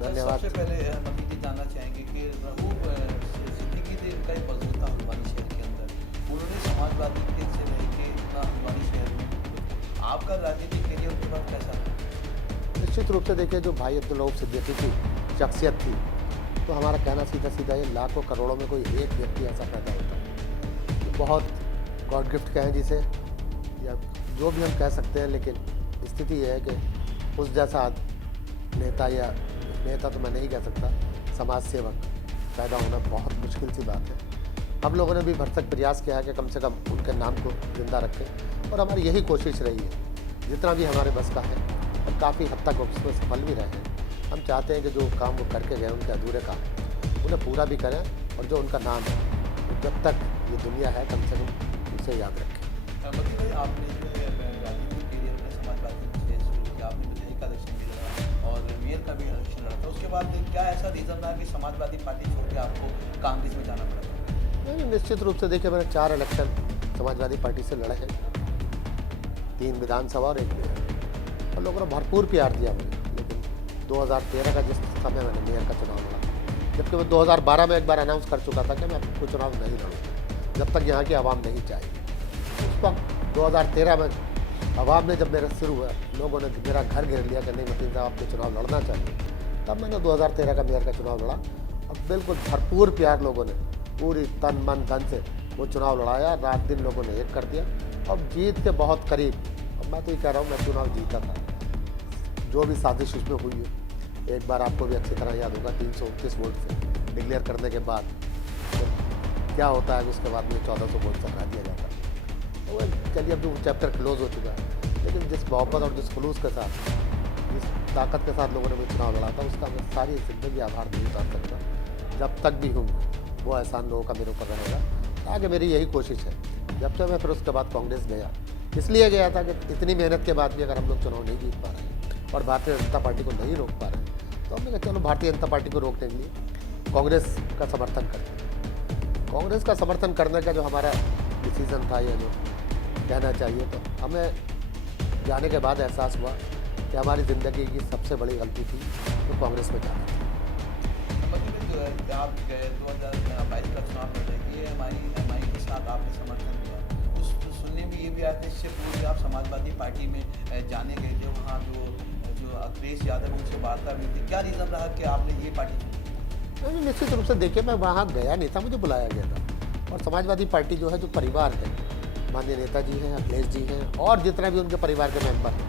धन्यवाद। सबसे पहले हम ये जानना चाहेंगे कि रऊफ सिद्दीकी थे, इनका एक वजूद था हल्द्वानी शहर के अंदर। उन्होंने समाजवादी के से लेके इतना हल्द्वानी शहर में, आपका राजनीतिक करियर उसके बाद कैसा रहा? निश्चित रूप से देखिए, जो भाई अब्दुल रऊफ सिद्दीकी की शख्सियत थी, तो हमारा कहना सीधा सीधा ये लाखों करोड़ों में कोई एक व्यक्ति ऐसा पैदा होता है कि बहुत गॉड गिफ्ट कहें जिसे, या जो भी हम कह सकते हैं, लेकिन स्थिति यह है कि उस जैसा नेता, या नेता तो मैं नहीं कह सकता, समाज सेवक पैदा होना बहुत मुश्किल सी बात है। हम लोगों ने भी भरसक प्रयास किया है कि कम से कम उनके नाम को जिंदा रखें, और हमारी यही कोशिश रही है जितना भी हमारे बस का है, और काफ़ी हद तक उसमें सफल भी रहे हैं। हम चाहते हैं कि जो काम वो करके गए, उनके अधूरे काम, उन्हें पूरा भी करें, और जो उनका नाम है, जब तक ये दुनिया है, कम से कम उसे याद रखें। मती भाई, आपने जो है राजनीतिक करियर में समाजवादी से शुरू किया, आपने विधायक का इलेक्शन भी लड़ा और मेयर का भी इलेक्शन लड़ा था। उसके बाद क्या ऐसा रीज़न रहा कि समाजवादी पार्टी छोड़ के आपको कांग्रेस में जाना पड़ा था? नहीं, निश्चित रूप से देखिए, मैंने 4 इलेक्शन समाजवादी पार्टी से लड़े हैं, 3 विधानसभा और 1 मेयर, और लोगों ने भरपूर प्यार दिया मुझे। लेकिन 2013 का जिस समय मैंने मेयर का चुनाव लड़ा, जबकि मैं 2012 में एक बार अनाउंस कर चुका था कि मैं कोई चुनाव नहीं लड़ूँगा जब तक यहाँ की आवाम नहीं चाहेगी। उस वक्त 2013 में आवाम ने जब मेरा शुरू हुआ, लोगों ने मेरा घर घेर लिया कि नहीं मतीन साहब, आपको चुनाव लड़ना चाहिए, तब मैंने 2013 का मेयर का चुनाव लड़ा, और बिल्कुल भरपूर प्यार लोगों ने पूरी तन मन धन से वो चुनाव लड़ाया, रात दिन लोगों ने एक कर दिया, और जीत के बहुत करीब। अब मैं तो ये कह रहा हूँ, मैं चुनाव जीता था, जो भी साजिश उसमें हुई है। एक बार आपको भी अच्छी तरह याद होगा, 329 वोट से डिक्लेयर करने के बाद तो क्या होता है, उसके बाद में 1400 वोट से हटा दिया जाता है। तो चलिए, अब जो चैप्टर क्लोज हो चुका है, लेकिन जिस मोहब्बत और जिस खुलूस के साथ, जिस ताकत के साथ लोगों ने वो चुनाव लड़ा था, उसका मैं सारी ज़िंदगी आभार नहीं उतार सकता। जब तक भी हूँ, वो एहसान लोगों का मेरे ऊपर रहेगा। आगे मेरी यही कोशिश है। जब से मैं फिर उसके बाद कांग्रेस गया, इसलिए गया था कि इतनी मेहनत के बाद भी अगर हम लोग चुनाव नहीं जीत पा रहे हैं और भारतीय जनता पार्टी को नहीं रोक पा रहे हैं, तो हमने कहा चलो भारतीय जनता पार्टी को रोकने के लिए कांग्रेस का समर्थन करें। कांग्रेस का समर्थन करने का जो हमारा डिसीज़न था, या जो कहना चाहिए, तो हमें जाने के बाद एहसास हुआ कि हमारी ज़िंदगी की सबसे बड़ी गलती थी तो कांग्रेस में जाना था। आप गए 2022 का चुनाव लड़े, ये एमआई के साथ आपने समर्थन दिया। उस सुनने में ये भी आया था, इससे पूर्व आप समाजवादी पार्टी में जाने गए थे, वहाँ जो अखिलेश यादव उनसे वार्ता हुई थी, क्या रीज़न रहा कि आपने ये पार्टी चुनी? नहीं, निश्चित रूप से देखिए, मैं वहाँ गया नहीं था, मुझे बुलाया गया था। और समाजवादी पार्टी जो है, जो परिवार है, माननीय नेताजी हैं, अखिलेश जी हैं, और जितने भी उनके परिवार के मेंबर हैं,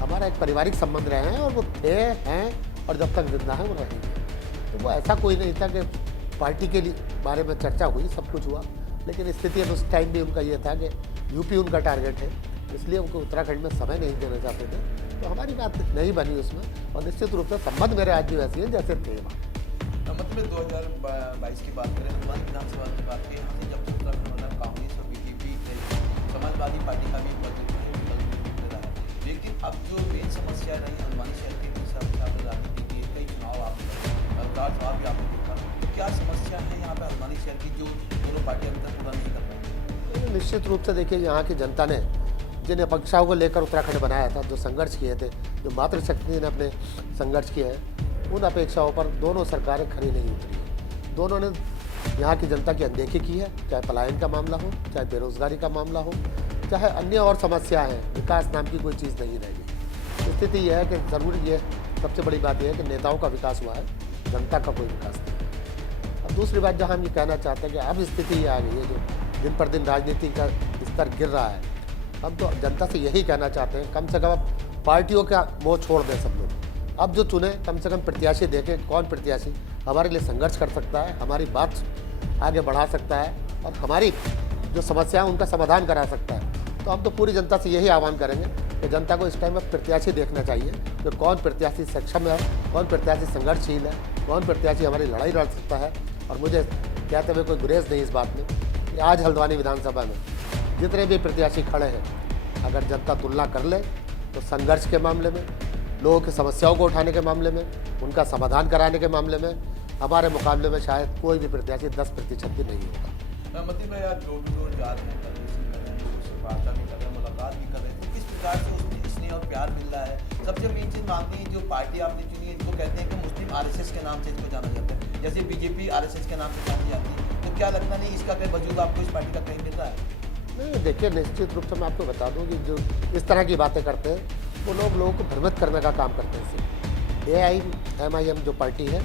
हमारा एक पारिवारिक संबंध रहे हैं, और वो थे, हैं, और जब तक जिंदा है वो रहेंगे। तो वो ऐसा कोई नहीं था कि पार्टी के लिए बारे में चर्चा हुई, सब कुछ हुआ, लेकिन स्थिति अब उस टाइम भी उनका ये था कि यूपी उनका टारगेट है, इसलिए उनको उत्तराखंड में समय नहीं देना चाहते थे, तो हमारी बात नहीं बनी उसमें। और निश्चित रूप से संबंध मेरे आज भी वैसे हैं जैसे थे वहाँ। मतलब 2022 की बात करें, हल्द्वानी विधानसभा की बात करें, यहाँ से जब उत्तराखंड मतलब कांग्रेस और बीजेपी समाजवादी पार्टी का भी वजूद रहा है, लेकिन अब जो मेन समस्या रही हल्द्वानी शहर के राजनीति की, कई चुनाव आपने भी आपने देखा, तो क्या समस्या है यहाँ पे हल्द्वानी शहर की जो दोनों पार्टी अभी तक पूरा नहीं कर पाई? निश्चित रूप से देखिए, यहाँ की जनता ने जिन अपेक्षाओं को लेकर उत्तराखंड बनाया था, जो संघर्ष किए थे, जो मातृशक्ति ने अपने संघर्ष किए हैं, उन अपेक्षाओं पर दोनों सरकारें खरी नहीं उतरी हैं। दोनों ने यहाँ की जनता की अनदेखी की है, चाहे पलायन का मामला हो, चाहे बेरोजगारी का मामला हो, चाहे अन्य और समस्याएं हैं, विकास नाम की कोई चीज़ नहीं रह गई। स्थिति यह है कि ज़रूर ये सबसे बड़ी बात यह है कि नेताओं का विकास हुआ है, जनता का कोई विकास नहीं। अब दूसरी बात जहाँ हम ये कहना चाहते हैं कि अब स्थिति ये आ गई है, जो दिन पर दिन राजनीति का स्तर गिर रहा है, हम तो जनता से यही कहना चाहते हैं, कम से कम अब पार्टियों का मोह छोड़ दें सब लोग। अब जो चुने, कम से कम प्रत्याशी देखें, कौन प्रत्याशी हमारे लिए संघर्ष कर सकता है, हमारी बात आगे बढ़ा सकता है, और हमारी जो समस्या है उनका समाधान करा सकता है। तो हम तो पूरी जनता से यही आह्वान करेंगे कि जनता को इस टाइम में प्रत्याशी देखना चाहिए, कि कौन प्रत्याशी सक्षम है, कौन प्रत्याशी संघर्षशील है, कौन प्रत्याशी हमारी लड़ाई लड़ सकता है। और मुझे कहते हुए कोई गुरेज नहीं इस बात में कि आज हल्द्वानी विधानसभा में जितने भी प्रत्याशी खड़े हैं, अगर जनता तुलना कर ले तो संघर्ष के मामले में, लोगों की समस्याओं को उठाने के मामले में, उनका समाधान कराने के मामले में हमारे मुकाबले में शायद कोई भी प्रत्याशी 10% भी नहीं होगा। मती भाई, आप डोर टू डोर जा रहे हैं, लोगों से वार्ता भी कर रहे हैं, मुलाकात भी कर रहे हैं, तो किस प्रकार से उसमें स्नेह और प्यार मिल रहा है सबसे मेन चीज मानते हैं जो पार्टी आपने चुनी है, इसको कहते हैं कि मुस्लिम आरएसएस के नाम से इसको जाना जाता है, जैसे बीजेपी आरएसएस के नाम से जानी जाती है। तो क्या लगता नहीं इसका कोई वजूद आपको इस पार्टी का कहीं मिल रहा है? नहीं, देखिए निश्चित रूप से मैं आपको बता दूं कि जो इस तरह की बातें करते हैं वो लोगों को भ्रमित करने का काम करते हैं। सिर्फ AIMIM जो पार्टी है,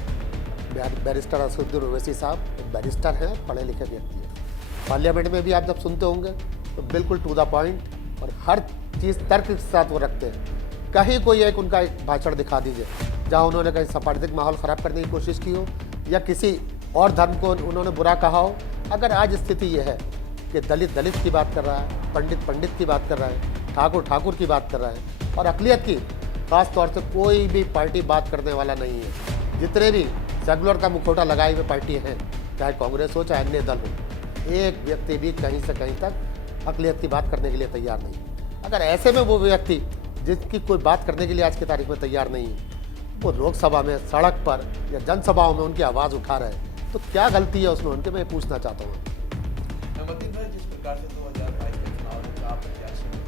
बैरिस्टर असदुद्दीन ओवैसी साहब एक बैरिस्टर हैं, पढ़े लिखे व्यक्ति हैं। पार्लियामेंट में भी आप जब सुनते होंगे तो बिल्कुल टू द पॉइंट और हर चीज़ तर्क के साथ वो रखते हैं। कहीं कोई एक उनका एक भाषण दिखा दीजिए जहाँ उन्होंने कहीं सांप्रदायिक माहौल ख़राब करने की कोशिश की हो या किसी और धर्म को उन्होंने बुरा कहा हो। अगर आज स्थिति ये है कि दलित की बात कर रहा है, पंडित की बात कर रहा है, ठाकुर की बात कर रहा है और अक़लियत की खास तौर से कोई भी पार्टी बात करने वाला नहीं है। जितने भी सेकुलर का मुखौटा लगाए हुए पार्टी हैं, चाहे कांग्रेस हो चाहे अन्य दल हो, एक व्यक्ति भी कहीं से कहीं तक अक़लियत की बात करने के लिए तैयार नहीं। अगर ऐसे में वो व्यक्ति जिसकी कोई बात करने के लिए आज की तारीख में तैयार नहीं है, वो लोकसभा में, सड़क पर या जनसभाओं में उनकी आवाज़ उठा रहे हैं, तो क्या गलती है उसमें उनके, मैं पूछना चाहता हूँ। जिस प्रकार से 2022 के चुनाव में आप प्रत्याशी हैं,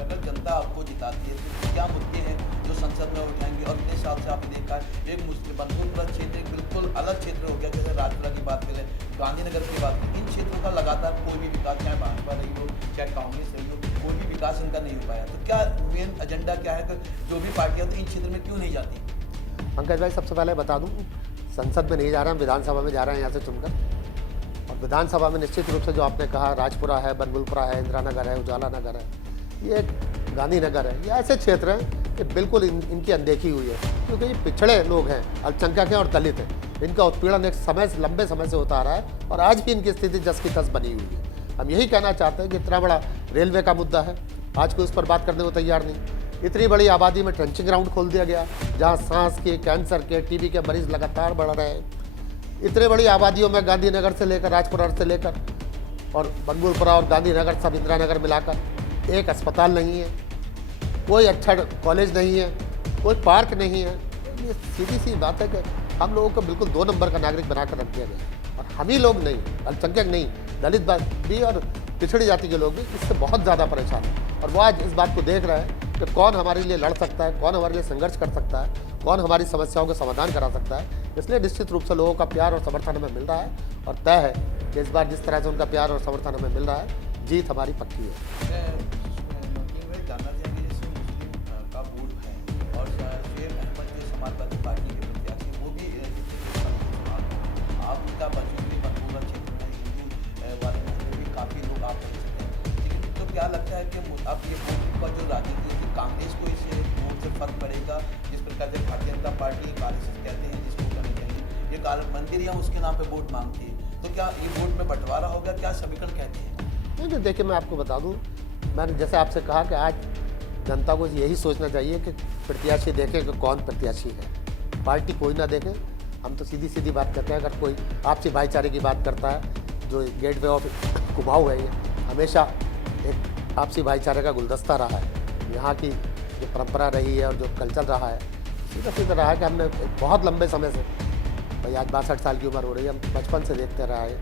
अगर जनता आपको जिताती है तो क्या मुद्दे हैं जो संसद में उठाएंगे? और इतने साल से आपने देखा है एक मुस्लिम बनपुरा क्षेत्र एक बिल्कुल अलग क्षेत्र हो गया, जैसे राजपुरा की बात करें, गांधीनगर की बात करें, इन क्षेत्रों का लगातार कोई भी विकास, चाहे भाजपा रही हो चाहे कांग्रेस रही हो, कोई भी विकास इनका नहीं हो पाया। तो क्या मेन एजेंडा क्या है कि जो भी पार्टियां तो इन क्षेत्र में क्यों नहीं जाती? पंकज भाई, सबसे पहले बता दूं, संसद में नहीं जा रहे हैं, विधानसभा में जा रहे हैं यहाँ से चुनकर। और विधानसभा में निश्चित रूप से जो आपने कहा, राजपुरा है, बनबुलपुरा है, इंदिरा नगर है, उजाला नगर है, ये गांधीनगर है, ये ऐसे क्षेत्र हैं कि बिल्कुल इनकी अनदेखी हुई है, क्योंकि ये पिछड़े लोग हैं, अल्पसंख्यक हैं और दलित हैं। इनका उत्पीड़न एक लंबे समय से होता आ रहा है और आज भी इनकी स्थिति जस की तस बनी हुई है। हम यही कहना चाहते हैं कि इतना बड़ा रेलवे का मुद्दा है, आज कोई उस पर बात करने को तैयार नहीं। इतनी बड़ी आबादी में ट्रेंचिंग ग्राउंड खोल दिया गया, जहाँ सांस के, कैंसर के, टीबी के मरीज लगातार बढ़ रहे हैं। इतने बड़ी आबादियों में गांधीनगर से लेकर, राजपुरा से लेकर और बनबुलपुरा और गांधीनगर सब इंदिरा नगर मिलाकर एक अस्पताल नहीं है, कोई अच्छा कॉलेज नहीं है, कोई पार्क नहीं है। ये सीधी सी बात है कि हम लोगों को बिल्कुल 2 नंबर का नागरिक बनाकर रख दिया गया। और हम ही लोग नहीं, अल्पसंख्यक नहीं, दलित भी और पिछड़ी जाति के लोग भी इससे बहुत ज़्यादा परेशान हैं। और वो आज इस बात को देख रहे हैं कि कौन हमारे लिए लड़ सकता है, कौन हमारे लिए संघर्ष कर सकता है, कौन हमारी समस्याओं का समाधान करा सकता है। इसलिए निश्चित रूप से लोगों का प्यार और समर्थन हमें मिल रहा है और तय है कि इस बार जिस तरह से उनका प्यार और समर्थन हमें मिल रहा है, जीत हमारी पक्की है। जानना चाहेंगे, जैसे मुस्लिम का वोट है और शेर अहमद जो समाजवादी पार्टी के प्रत्याशी, वो भी आप उनका वजूद भी बनपुरा क्षेत्र में हिंदू वाले में भी काफ़ी लोग आप देख सकते हैं। लेकिन तो क्या लगता है कि अब ये वोट का जो राजनीति है, कांग्रेस को इससे वोट से फर्क पड़ेगा? जिस प्रकार से भारतीय जनता पार्टी आरएसएस कहते हैं जिसको करनी चाहिए, ये मंदिर या उसके नाम पे वोट मांगती है, तो क्या ये वोट में बंटवारा होगा? क्या समीकरण कहते हैं? नहीं, देखिए मैं आपको बता दूं, मैंने जैसे आपसे कहा कि आज जनता को यही सोचना चाहिए कि प्रत्याशी देखें कि कौन प्रत्याशी है, पार्टी कोई ना देखे। हम तो सीधी सीधी बात करते हैं। अगर कोई आपसी भाईचारे की बात करता है, जो गेटवे ऑफ कुमाऊं है, ये हमेशा एक आपसी भाईचारे का गुलदस्ता रहा है। यहाँ की जो परंपरा रही है और जो कल्चर रहा है, सीधा रहा है कि हमने बहुत लंबे समय से, भाई आज 62 साल की उम्र हो रही है, हम बचपन से देखते रहा है,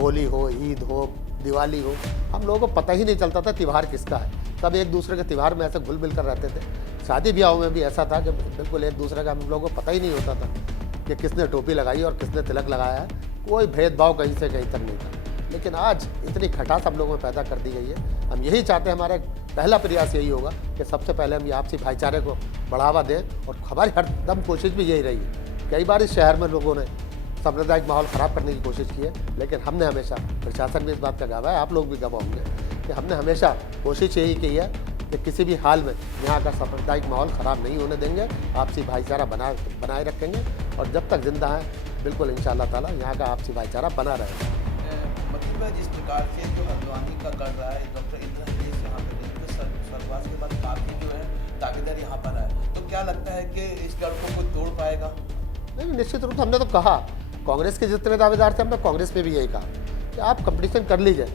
होली हो, ईद हो, दिवाली हो, हम लोगों को पता ही नहीं चलता था त्यौहार किसका है। सब एक दूसरे के त्यौहार में ऐसे घुल मिल कर रहते थे। शादी ब्याहों में भी ऐसा था कि बिल्कुल एक दूसरे का हम लोगों को पता ही नहीं होता था कि किसने टोपी लगाई और किसने तिलक लगाया है। कोई भेदभाव कहीं से कहीं तक नहीं था। लेकिन आज इतनी खटास हम लोगों में पैदा कर दी गई है। हम यही चाहते हैं, हमारा पहला प्रयास यही होगा कि सबसे पहले हम ये आपसी भाईचारे को बढ़ावा दें और हमारी हरदम कोशिश भी यही रही है। कई बार इस शहर में लोगों ने सांप्रदायिक माहौल ख़राब करने की कोशिश की है, लेकिन हमने हमेशा, प्रशासन भी इस बात का गवाह है, आप लोग भी गवाह होंगे, कि हमने हमेशा कोशिश यही की है कि किसी भी हाल में यहाँ का सांप्रदायिक माहौल ख़राब नहीं होने देंगे, आपसी भाईचारा बनाए रखेंगे और जब तक जिंदा है बिल्कुल इंशाअल्लाह ताला यहाँ का आपसी भाईचारा बना रहेगा। मतलब जिस प्रकार से जो हल्द्वानी का कर रहा है डॉक्टर इंद्रजीत यहाँ पर, तो स्वर्गवास के बाद काफ़ी जो है दावेदार यहाँ पर है, तो क्या लगता है कि इस लड़कों को तोड़ पाएगा? नहीं, निश्चित रूप से हमने तो कहा, कांग्रेस के जितने दावेदार थे हमने कांग्रेस में भी यही कहा कि आप कंपटीशन कर लीजिए,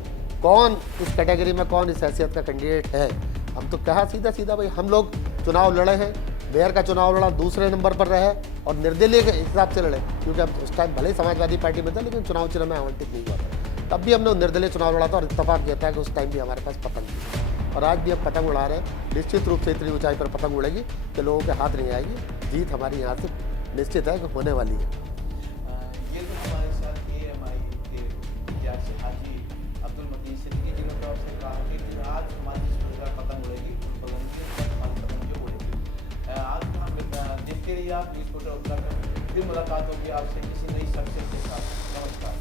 कौन इस कैटेगरी में, कौन इस हैसियत का कैंडिडेट है। हम तो कहा सीधा भाई, हम लोग चुनाव लड़े हैं, मेयर का चुनाव लड़ा, दूसरे नंबर पर रहे और निर्दलीय के हिसाब से लड़े, क्योंकि हम उस टाइम भले ही समाजवादी पार्टी में थे लेकिन चुनाव चिन्ह में आवंटित नहीं हुआ था। तब भी हमने निर्दलीय चुनाव लड़ा था और इत्तेफाक कहता है कि उस टाइम भी हमारे पास पतंग थी। और आज भी हम पतंग उड़ा रहे हैं। निश्चित रूप से इतनी ऊंचाई पर पतंग उड़ेगी कि लोगों के हाथ नहीं आएगी। जीत हमारी यहाँ से निश्चित है कि होने वाली है। ये तो हमारे साथ AMI के प्रत्याशी हाजी अब्दुल मतीन सिद्दीकी जिन्होंने आपसे कहा कि आज हमारी जिस प्रकार पतंग उड़ेगी बुलंदी पर हमारी पतंग जो उड़ेगी। आज हम देखते रहिए आप न्यूज़ पोर्टल उत्तराखंड। फिर मुलाकात होगी आपसे किसी नई शख्सियत के साथ। नमस्कार।